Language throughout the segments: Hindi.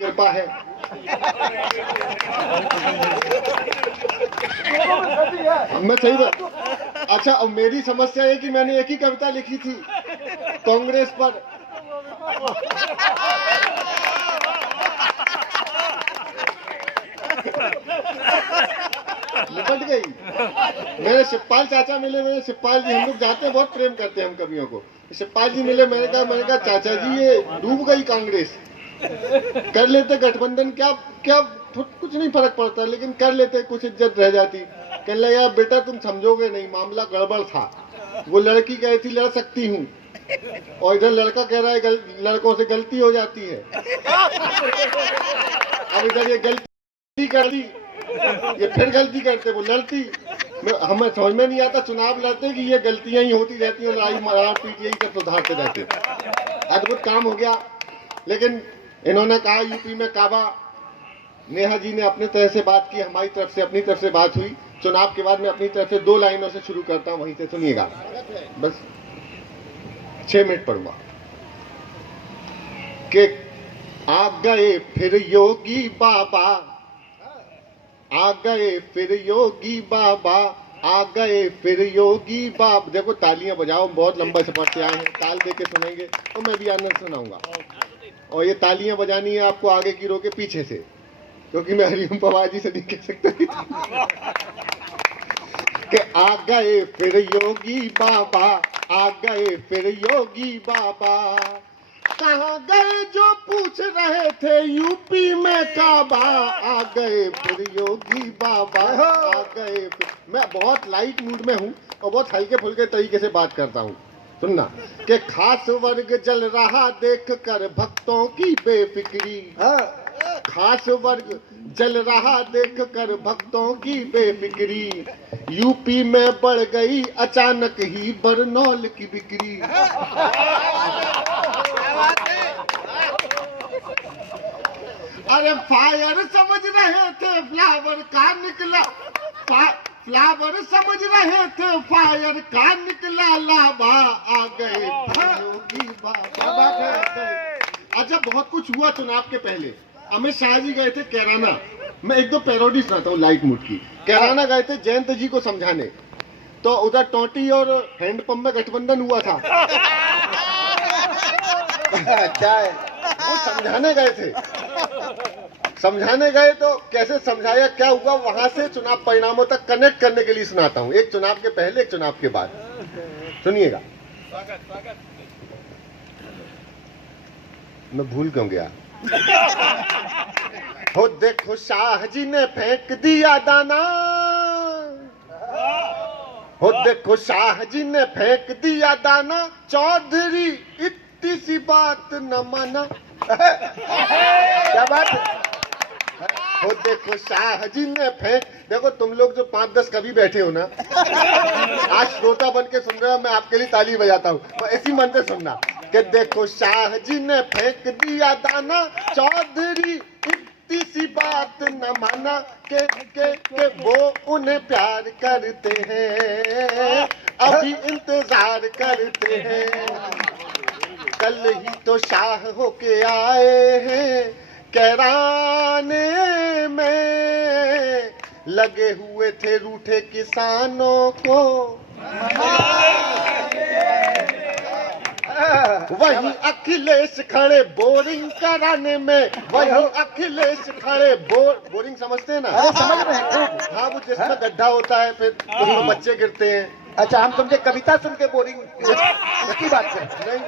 कृपा है। मैं सही बात। अच्छा, अब मेरी समस्या है कि मैंने एक ही कविता लिखी थी कांग्रेस पर। निपट गई। मेरे शिवपाल चाचा मिले, मेरे शिवपाल जी, हम लोग जाते हैं, बहुत प्रेम करते हैं हम कवियों को। शिवपाल जी मिले, मैंने कहा चाचा जी ये डूब गई कांग्रेस, कर लेते गठबंधन, क्या क्या कुछ नहीं फर्क पड़ता, लेकिन कर लेते, कुछ इज्जत रह जाती। कहने लगा यार बेटा तुम समझोगे नहीं, मामला गड़बड़ था। वो लड़की कही थी लड़ सकती हूँ, और इधर लड़का कह रहा है लड़कों से गलती हो जाती है। अब इधर ये गलती कर दी, ये फिर गलती करते, वो लड़ती। हमें समझ में नहीं आता चुनाव लड़ते कि ये गलतियां ही होती रहती हैं, लड़ाई मार पीट यही सब सुधारते रहते। अद्भुत काम हो गया। लेकिन इन्होंने कहा यूपी में काबा, नेहा जी ने अपने तरह से बात की, हमारी तरफ से अपनी तरफ से बात हुई। चुनाव के बाद मैं अपनी तरफ से 2 लाइनों से शुरू करता हूं, वहीं से सुनिएगा, बस 6 मिनट पढ़ूंगा। कि आ गए फिर योगी बाबा, आ गए फिर योगी बाबा, आ गए फिर योगी बाबा। देखो तालियां बजाओ, बहुत लंबा सफर से आए हैं, ताल दे के सुनेंगे तो मैं भी आनंद सुनाऊंगा। और ये तालियां बजानी है आपको आगे की रो के पीछे से, क्योंकि मैं हरिओम पवार जी से नहीं कह सकता कि आ गए फिर योगी बाबा, आ गए फिर योगी बाबा। कहाँ गए जो पूछ रहे थे यूपी में काबा, आ गए फिर योगी बाबा, आ गए फिर। मैं बहुत लाइट मूड में हूँ और बहुत हल्के फुल्के तरीके से बात करता हूँ, सुनना। कि खास वर्ग जल रहा देख कर भक्तों की बेफिक्री, खास वर्ग जल रहा देख कर भक्तों की बेफिक्री। यूपी में बढ़ गई अचानक ही बरनौल की बिक्री। अरे फायर समझ रहे थे फ्लावर का निकला, फ्लावर समझ रहे थे फायर का निकला लावा, आ गए योगी बाबा। अच्छा, बहुत कुछ हुआ चुनाव के पहले। अमित शाह जी गए थे कैराना, मैं एक दो पैरोडी सुनाता हूँ लाइट मूड की। कैराना गए थे जयंत जी को समझाने, तो उधर टोटी और हैंडपंप में गठबंधन हुआ था। क्या है, वो समझाने गए थे, समझाने गए तो कैसे समझाया, क्या हुआ, वहां से चुनाव परिणामों तक कनेक्ट करने के लिए सुनाता हूँ। एक चुनाव के पहले, एक चुनाव के बाद, सुनिएगा। मैं भूल क्यों गया। हो देखो शाह जी ने फेंक दिया दाना, हो देखो शाह जी ने फेंक दिया दाना, चौधरी इतनी सी बात न माना। क्या बात है? हो देखो शाह जी ने फेंक। देखो तुम लोग जो 5-10 कवि बैठे हो ना, आज श्रोता बन के सुन रहे हो, मैं आपके लिए ताली बजाता हूँ, तो ऐसी मन से सुनना। कि देखो शाह जी ने फेंक दिया दाना, चौधरी इतनी सी बात न माना। के वो उन्हें प्यार करते हैं, अभी इंतजार करते हैं। कल ही तो शाह होके आए हैं कैराने में, लगे हुए थे रूठे किसानों को। वही अखिलेश खड़े बोरिंग कराने में, वही अखिलेश खड़े बोरिंग समझते हैं ना? समझ रहे हैं। हाँ, वो जिसमें गड्ढा होता है, फिर उसमें बच्चे गिरते हैं। अच्छा, हम तुमसे कविता सुन के बोरिंग इसकी बात कर। नहीं,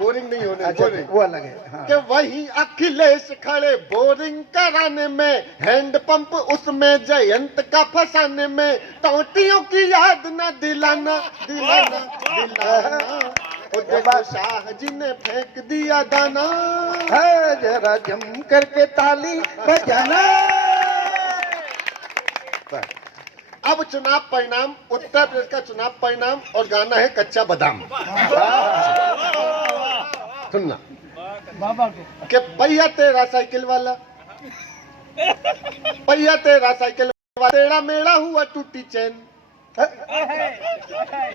बोरिंग नहीं होने। अच्छा, वो अलग है। हाँ। कि वही अखिलेश खड़े बोरिंग कराने में, हैंडपंप उसमें जयंत का फंसाने में। टोटियों की याद न दिलाना, दिलाना, दिलाना। देखो शाह जी ने फेंक दिया दाना, जरा जम करके ताली बजाना। अब चुनाव परिणाम, उत्तर प्रदेश का चुनाव परिणाम, और गाना है कच्चा बादाम। सुनना। कि पहिया तेरा साइकिल वाला, पहिया तेरा साइकिल वाला, टेढ़ा मेढ़ा हुआ टूटी चैन।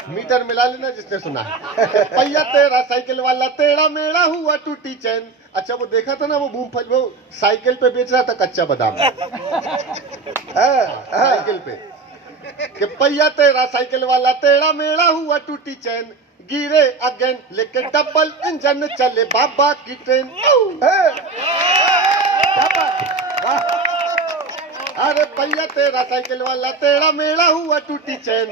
मीटर मिला लेना जिसने सुना है। पहिया तेरा साइकिल वाला, टेढ़ा मेढ़ा हुआ टूटी चैन। अच्छा वो देखा था ना वो मूंगफली वो साइकिल पे बेच रहा था कच्चा बादाम साइकिल पे कि पहिया तेरा साइकिल वाला टेढ़ा मेढ़ा हुआ टूटी चैन गिरे अगेन लेके डबल इंजन चले बाबा की ट्रेन। अरे पहिया तेरा साइकिल वाला टेढ़ा मेढ़ा हुआ टूटी चैन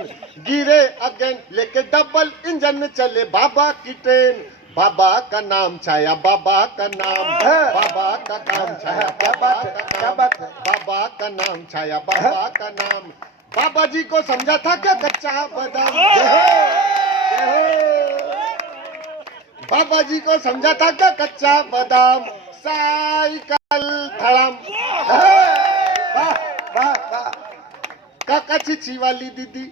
गिरे अगेन लेके डबल इंजन चले बाबा की ट्रेन। बाबा का नाम छाया बाबा का नाम बाबा का नाम छाया बाबा का नाम छाया बाबा का नाम। बाबा जी को समझा था क्या कच्चा बादाम बाबा जी को समझा था क्या कच्चा बादाम साइकिल धड़म। काका चिची वाली दीदी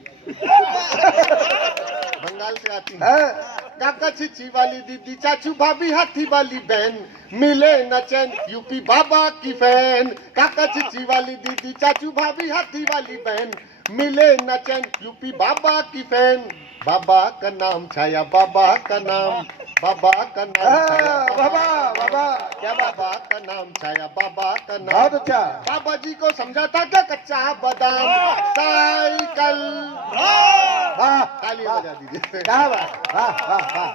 बंगाल से आती है। काका चिची वाली दीदी चाचू भाभी हाथी वाली बहन मिले न चैन यूपी बाबा की फैन। काका चिची वाली दीदी चाचू भाभी हाथी वाली बहन मिले न चैन यूपी बाबा की फैन। बाबा का नाम छाया बाबा का नाम बाबा का नाम छाया बाबा क्या बाबा का नाम छाया बाबा का नाम। बहुत अच्छा। बाबा जी को समझा था क्या कच्चा बादाम साइकिल। ताली बजा दीजिए। क्या बात, वाह वाह वाह।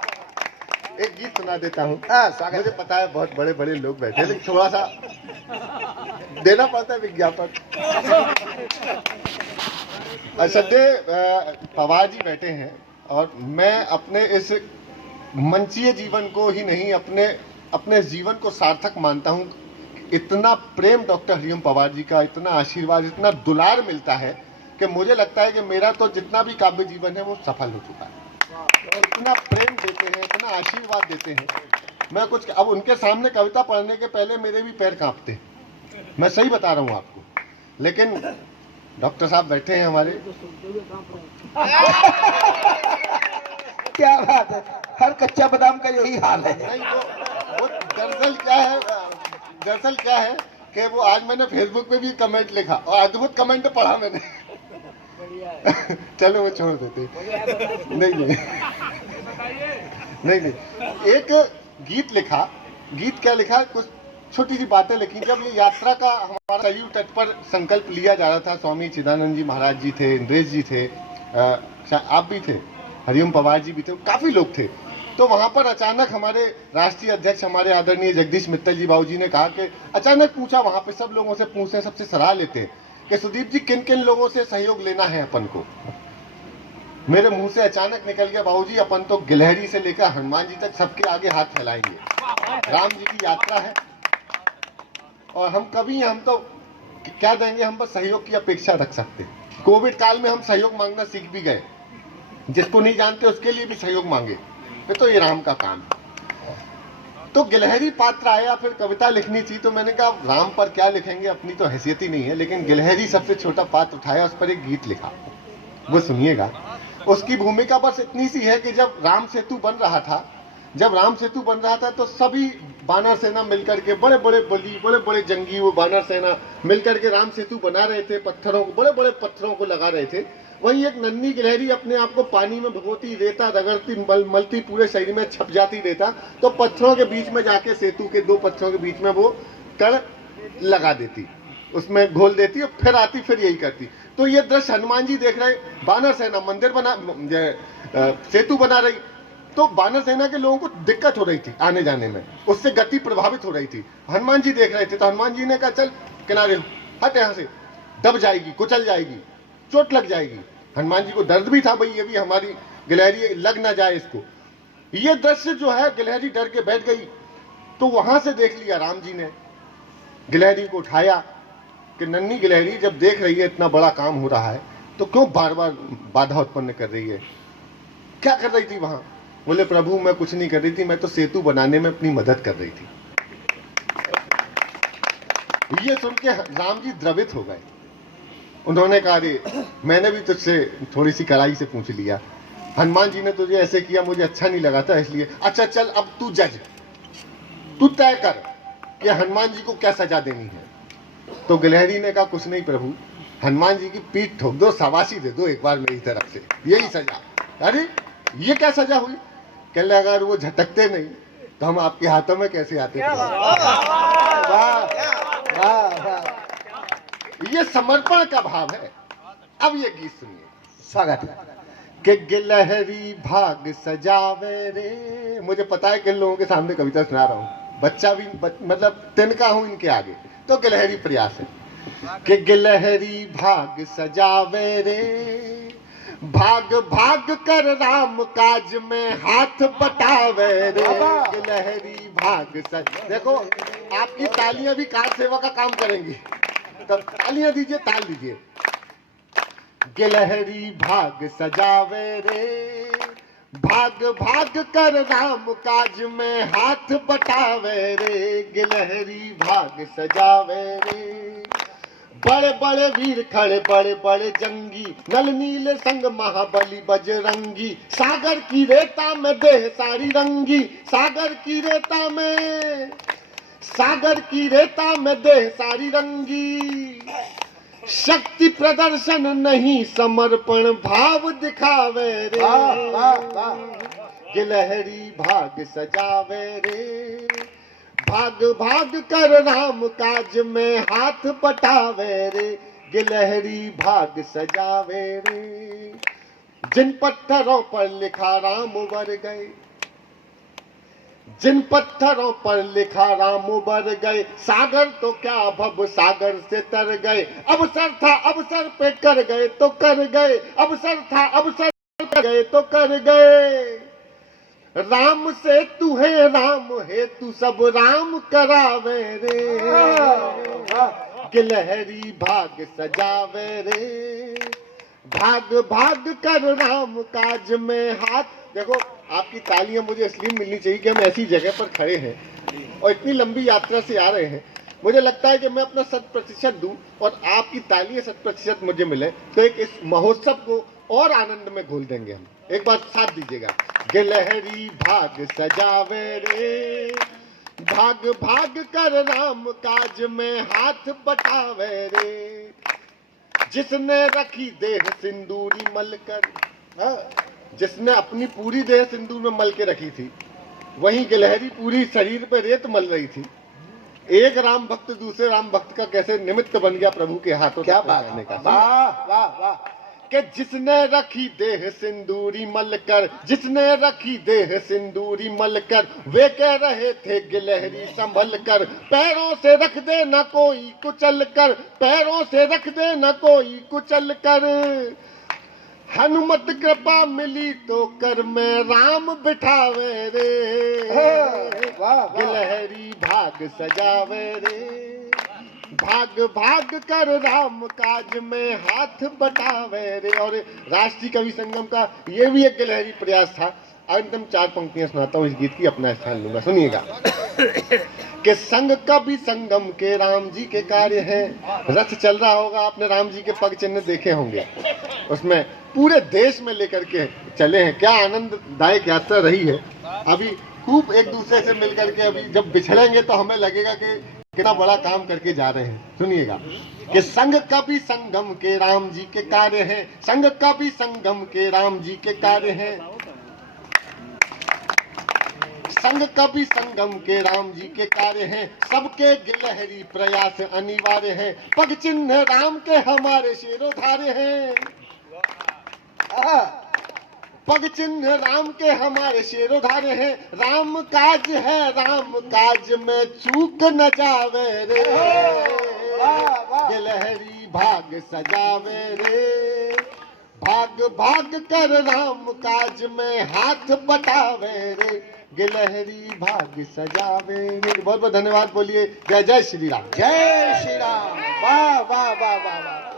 एक गीत सुना देता हूँ। स्वागत। मुझे पता है बहुत बड़े बड़े लोग बैठे हैं, लेकिन थोड़ा सा देना पड़ता है विज्ञापन। श्रद्धेय पवार जी बैठे हैं और मैं अपने इस मंचीय जीवन को ही नहीं अपने जीवन को सार्थक मानता हूँ। इतना प्रेम डॉक्टर हरिओम पवार जी का, इतना आशीर्वाद, इतना दुलार मिलता है कि मुझे लगता है कि मेरा तो जितना भी काव्य जीवन है वो सफल हो चुका है। इतना प्रेम देते हैं, इतना आशीर्वाद देते हैं। मैं कुछ अब उनके सामने कविता पढ़ने के पहले मेरे भी पैर कांपते हैं, मैं सही बता रहा हूँ आपको। लेकिन डॉक्टर साहब बैठे हैं हमारे। क्या बात है, हर कच्चा बादाम का यही हाल है। नहीं वो दरअसल क्या है कि वो आज मैंने फेसबुक पे भी कमेंट लिखा और अद्भुत कमेंट पढ़ा मैंने। चलो वो छोड़ देते। नहीं एक गीत लिखा। गीत क्या लिखा, कुछ छोटी सी बातें लिखी। जब ये यात्रा का हमारा सरयू तट पर संकल्प लिया जा रहा था, स्वामी चिदानंद जी महाराज जी थे, इंद्रेश जी थे, आप भी थे, हरिओम पवार जी भी थे, काफी लोग थे। तो वहां पर अचानक हमारे राष्ट्रीय अध्यक्ष हमारे आदरणीय जगदीश मित्तल जी बाबू जी ने कहा कि अचानक पूछा, वहां पे सब लोगों से पूछते, सबसे सलाह लेते हैं कि सुदीप जी किन किन लोगों से सहयोग लेना है अपन को। मेरे मुंह से अचानक निकल गया, बाबूजी अपन तो गिलहरी से लेकर हनुमान जी तक सबके आगे हाथ फैलाएंगे। राम जी की यात्रा है और हम तो क्या देंगे, हम बस सहयोग की अपेक्षा रख सकते हैं। कोविड काल में हम सहयोग मांगना सीख भी गए, जिसको नहीं जानते उसके लिए भी सहयोग मांगे, तो ये राम का काम है। तो गिलहरी पात्र आया, फिर कविता लिखनी थी, तो मैंने कहा राम पर क्या लिखेंगे, अपनी तो हैसियत ही नहीं है, लेकिन गिलहरी सबसे छोटा पात्र उठाया, उस पर एक गीत लिखा, वो सुनिएगा। उसकी भूमिका बस इतनी सी है कि जब राम सेतु बन रहा था तो सभी बानर सेना मिलकर के बड़े बड़े जंगी वो बानर सेना मिलकर के राम सेतु बना रहे थे, बड़े बड़े पत्थरों को लगा रहे थे। वहीं एक नन्ही गिलहरी अपने आप को पानी में भगोती, रेता रगड़ती, मलती, पूरे शरीर में छप जाती रेता, तो पत्थरों के बीच में जाके सेतु के दो पत्थरों के बीच में वो तड़ लगा देती, उसमें घोल देती और फिर आती, फिर यही करती। तो ये दृश्य हनुमान जी देख रहे, बानर सेना मंदिर सेतु बना रही, तो बानर सेना के लोगों को दिक्कत हो रही थी आने जाने में, उससे गति प्रभावित हो रही थी। हनुमान जी देख रहे थे, तो हनुमान जी ने कहा चल किनारे हट, यहाँ से दब जाएगी, कुचल जाएगी, चोट लग जाएगी। हनुमान जी को दर्द भी था, भाई ये भी हमारी गिलहरी लग ना जाए इसको। ये दृश्य जो है, गिलहरी डर के बैठ गई। तो वहां से देख लिया राम जी ने, गिलहरी को उठाया कि नन्ही गिलहरी जब देख रही है इतना बड़ा काम हो रहा है, तो क्यों बार बार बाधा उत्पन्न कर रही है, क्या कर रही थी वहां। बोले प्रभु मैं कुछ नहीं कर रही थी, मैं तो सेतु बनाने में अपनी मदद कर रही थी। ये सुन के राम जी द्रवित हो गए। उन्होंने कहा रे मैंने भी तुझसे थोड़ी सी कड़ाई से पूछ लिया, हनुमान जी ने तुझे ऐसे किया, मुझे अच्छा नहीं लगा था, इसलिए अच्छा चल अब तू जज, तू तय कर कि हनुमान जी को क्या सजा देनी है। तो गिलहरी ने कहा कुछ नहीं प्रभु, हनुमान जी की पीठ ठोक दो, शाबाशी दे दो एक बार मेरी तरफ से, यही सजा। अरे ये क्या सजा हुई। कहने लगा अगर वो झटकते नहीं तो हम आपके हाथों में कैसे आते थे? वाह वाह वाह, ये समर्पण का भाव है। अब ये गीत सुनिए, स्वागत है। कि गिलहरी भाग सजावे रे। मुझे पता है कि इन लोगों के सामने कविता सुना रहा हूँ, बच्चा भी मतलब तिनका हूं इनके आगे, तो गिलहरी प्रयास है कि गिलहरी भाग सजावे रे, भाग भाग कर राम काज में हाथ बटावे रे। गिलहरी भाग देखो आपकी तालियां भी कार सेवा का काम करेंगी, तब तालियां दीजिए, ताल दीजिए। गिलहरी भाग सजावे रे, भाग भाग कर राम काज में हाथ बटावे रे। गिलहरी भाग सजावे रे, बड़े बड़े वीर खड़े बड़े बड़े जंगी, नल नीले संग महाबली बजरंगी। सागर की रेता में देह सारी रंगी, सागर की रेता में, सागर की रेता में देह सारी रंगी। शक्ति प्रदर्शन नहीं समर्पण भाव दिखावे रे। गिलहरी भाग सजावे रे, भाग भाग कर राम काज में हाथ बटावे रे। गिलहरी भाग सजावे रे, जिन पत्थरों पर लिखा राम उबर गए, जिन पत्थरों पर लिखा राम उबर गए। सागर तो क्या भव सागर से तर गए, अवसर था अवसर पे कर गए तो कर गए, अवसर था अवसर पे गए तो कर गए। राम से तू है राम है तू सब राम करावे रे। गिलहरी भाग सजावे रे, भाग भाग कर राम काज में हाथ। देखो आपकी तालियां मुझे इसलिए मिलनी चाहिए कि हम ऐसी जगह पर खड़े हैं और इतनी लंबी यात्रा से आ रहे हैं। मुझे लगता है कि मैं अपना 100% दूं और आपकी तालियां 100% मुझे मिले तो एक इस महोत्सव को और आनंद में घोल देंगे हम। एक बार साथ दीजिएगा। गिलहरी भाग सजावे रे, भाग भाग कर राम काज में हाथ बटावे रे। जिसने रखी देह सिंदूरी मलकर, जिसने अपनी पूरी देह सिंदूर में मल के रखी थी, वहीं गिलहरी पूरी शरीर पर रेत मल रही थी। एक राम भक्त दूसरे राम भक्त का कैसे निमित्त बन गया प्रभु के हाथों क्या तक बात पहुंचाने है, का। वाह वाह वाह। कि जिसने रखी देह सिंदूरी मलकर, जिसने रखी देह सिंदूरी मलकर, वे कह रहे थे गिलहरी संभल कर। पैरों से रख दे न कोई कुचल कर, पैरों से रख दे न कोई कुचल कर। हनुमत कृपा मिली तो कर में राम बिठावे रे। गिलहरी भाग सजावे रे, भाग भाग कर राम काज में हाथ बटावे रे। और राष्ट्रीय कवि संगम का ये भी एक गिलहरी प्रयास था। अंतिम 4 पंक्तियां सुनाता हूँ इस गीत की, अपना स्थान लूंगा, सुनिएगा। कि संग कवि संगम के राम जी के कार्य हैं। रथ चल रहा होगा, आपने राम जी के पग चिन्ह देखे होंगे, उसमें पूरे देश में लेकर के चले हैं। क्या आनंददायक यात्रा रही है। अभी खूब एक दूसरे से मिलकर के अभी जब बिछड़ेंगे तो हमें लगेगा कि कितना बड़ा काम करके जा रहे हैं। सुनिएगा कि संग कवि संगम के राम जी के कार्य हैं, संग कवि संगम के राम जी के कार्य हैं। संग कवि संगम के राम जी के कार्य हैं, सबके गिलहरी प्रयास अनिवार्य है। पग चिन्ह राम के हमारे शिरोधार्य हैं, पग चिन्ह राम के हमारे शिरोधार्य हैं। राम काज है राम काज में चूक न जावे रे। गिलहरी भाग सजावे रे, भाग भाग कर राम काज में हाथ बटावे रे। गिलहरी भाग सजावे रे। बहुत बहुत धन्यवाद। बोलिए जय जय श्री राम। जय श्री राम। वाह वाह वाह वाह वाह।